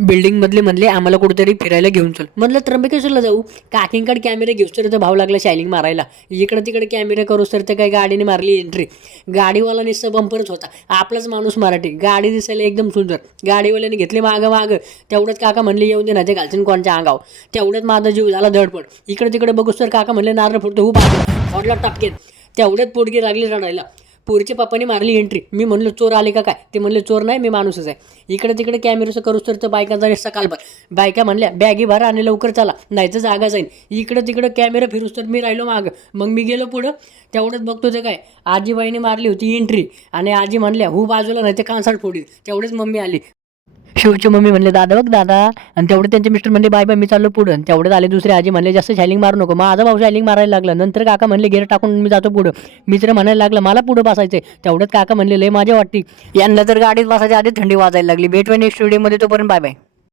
Building मधले म्हणले आम्हाला कुठेतरी फिरायला घेऊन चल. म्हणलं त्र्यंबकेश्वरला जाऊ. काकींकडे कॅमेरे घेऊस तर भाव लागला शायलिंग मारायला. इकडे तिकडे कॅमेरे करूस तर ते काही गाडीने मारली एंट्री. गाडीवाला नुसतं बंपरच होता. आपलाच माणूस मराठी, गाडी दिसायला एकदम सुंदर. गाडीवाल्याने घेतले मागं. तेवढ्यात काका म्हणले येऊन दे ना, ते घालशील कोणच्या अंगाव. तेवढ्यात माझा जीव झाला धडपड. इकडे तिकडे बघूस तर काका म्हणले नारळ फुटतो हो फोडला टपकेन. तेवढ्यात पोटगी लागली रडायला. पोरीच्या पप्पाने मारली एंट्री. मी म्हणलं चोर आले का काय? ते म्हणले चोर नाही, मी माणूसच आहे. इकडे तिकडे कॅमेऱ्याचं करूस तर बायकांचा रस्ता कालभर. बायका म्हणल्या बॅगी भरा आणि लवकर चला, नाही तर जागा जाईन. इकडे तिकडे कॅमेरा फिरूस तर मी राहिलो मागं. मग मी गेलो पुढं. तेवढंच बघतो ते काय आजीबाईने मारली होती एंट्री. आणि आजी म्हणल्या हो बाजूला, नाही ते कांसाड फोडील. तेवढेच मम्मी आली. शिवची मम्मी म्हणले दादा बघ दादा. आणि तेवढे त्यांचे मिस्टर म्हणले बाय बाय, मी चाललो पुढं. तेवढे आले दुसरे आजी म्हणले जास्त शायलिंग मारू नको. माझा भाऊ शायलिंग मारायला लागला. नंतर काका म्हणले गेअर टाकून मी जातो पुढं. मित्र म्हणायला लागला मला पुढं बसायचंय. तेवढ्यात काका म्हणले लय माझ्या वाटती. यांना तर गाडीत बसायच्या आधी थंडी वाजायला लागली. भेटूया नेक्स्ट व्हिडिओमध्ये, तोपर्यंत बाय बाय.